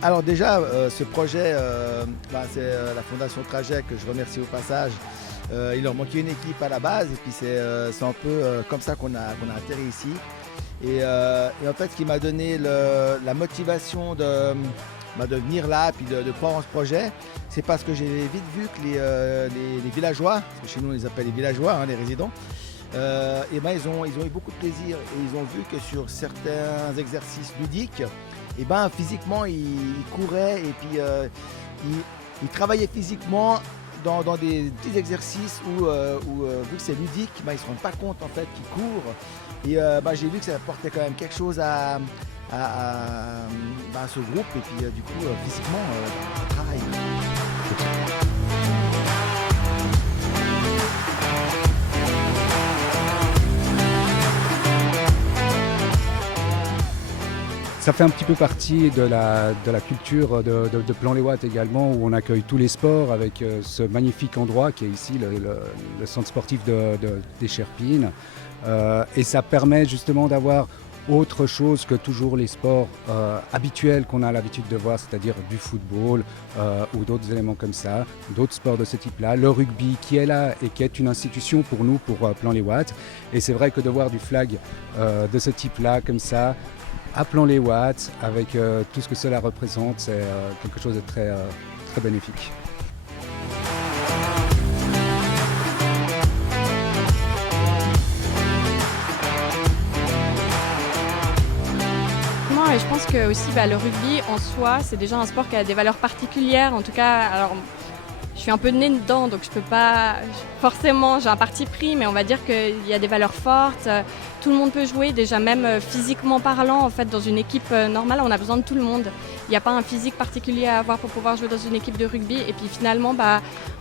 Alors déjà, ce projet, c'est la Fondation Trajet que je remercie au passage. Il leur manquait une équipe à la base et puis c'est un peu comme ça qu'on a atterri ici. Et en fait, ce qui m'a donné la motivation de venir là et de croire en ce projet, c'est parce que j'ai vite vu que les villageois, parce que chez nous on les appelle les villageois, hein, les résidents, ils ont eu beaucoup de plaisir et ils ont vu que sur certains exercices ludiques, physiquement ils couraient et puis ils travaillaient physiquement dans des petits exercices où vu que c'est ludique, ils ne se rendent pas compte en fait qu'ils courent. Et j'ai vu que ça apportait quand même quelque chose à ce groupe et puis du coup physiquement on travaille. Ça fait un petit peu partie de la culture de Plan-les-Ouates également, où on accueille tous les sports avec ce magnifique endroit qui est ici, le centre sportif des Cherpines. Et ça permet justement d'avoir autre chose que toujours les sports habituels qu'on a l'habitude de voir, c'est-à-dire du football ou d'autres éléments comme ça, d'autres sports de ce type-là. Le rugby qui est là et qui est une institution pour nous, pour Plan-les-Ouates. Et c'est vrai que de voir du flag de ce type-là, comme ça, à Plan-les-Ouates, avec tout ce que cela représente, c'est quelque chose de très, très bénéfique. Et je pense que aussi le rugby en soi, c'est déjà un sport qui a des valeurs particulières. En tout cas, alors je suis un peu née dedans, donc je peux pas forcément, j'ai un parti pris, mais on va dire qu'il y a des valeurs fortes. Tout le monde peut jouer, déjà même physiquement parlant. En fait, dans une équipe normale, on a besoin de tout le monde. Il n'y a pas un physique particulier à avoir pour pouvoir jouer dans une équipe de rugby. Et puis finalement,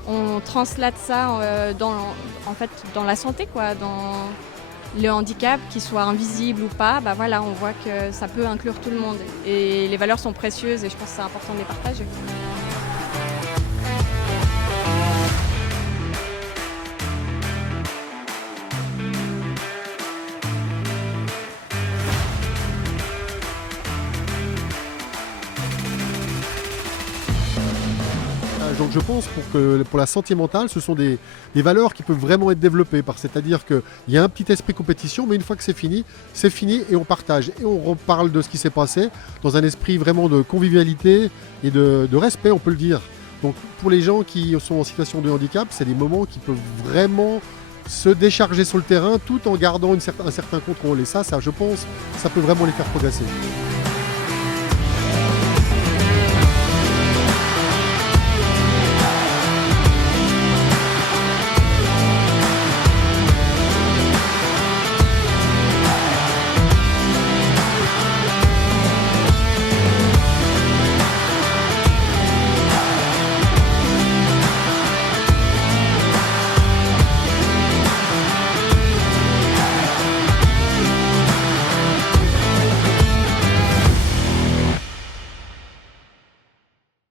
on translate ça dans la santé, quoi, dans le handicap, qu'il soit invisible ou pas. On voit que ça peut inclure tout le monde. Et les valeurs sont précieuses et je pense que c'est important de les partager. Donc je pense pour la santé mentale, ce sont des valeurs qui peuvent vraiment être développées. C'est-à-dire qu'il y a un petit esprit compétition, mais une fois que c'est fini et on partage. Et on reparle de ce qui s'est passé dans un esprit vraiment de convivialité et de respect, on peut le dire. Donc pour les gens qui sont en situation de handicap, c'est des moments qui peuvent vraiment se décharger sur le terrain tout en gardant un certain contrôle. Et ça, je pense, ça peut vraiment les faire progresser.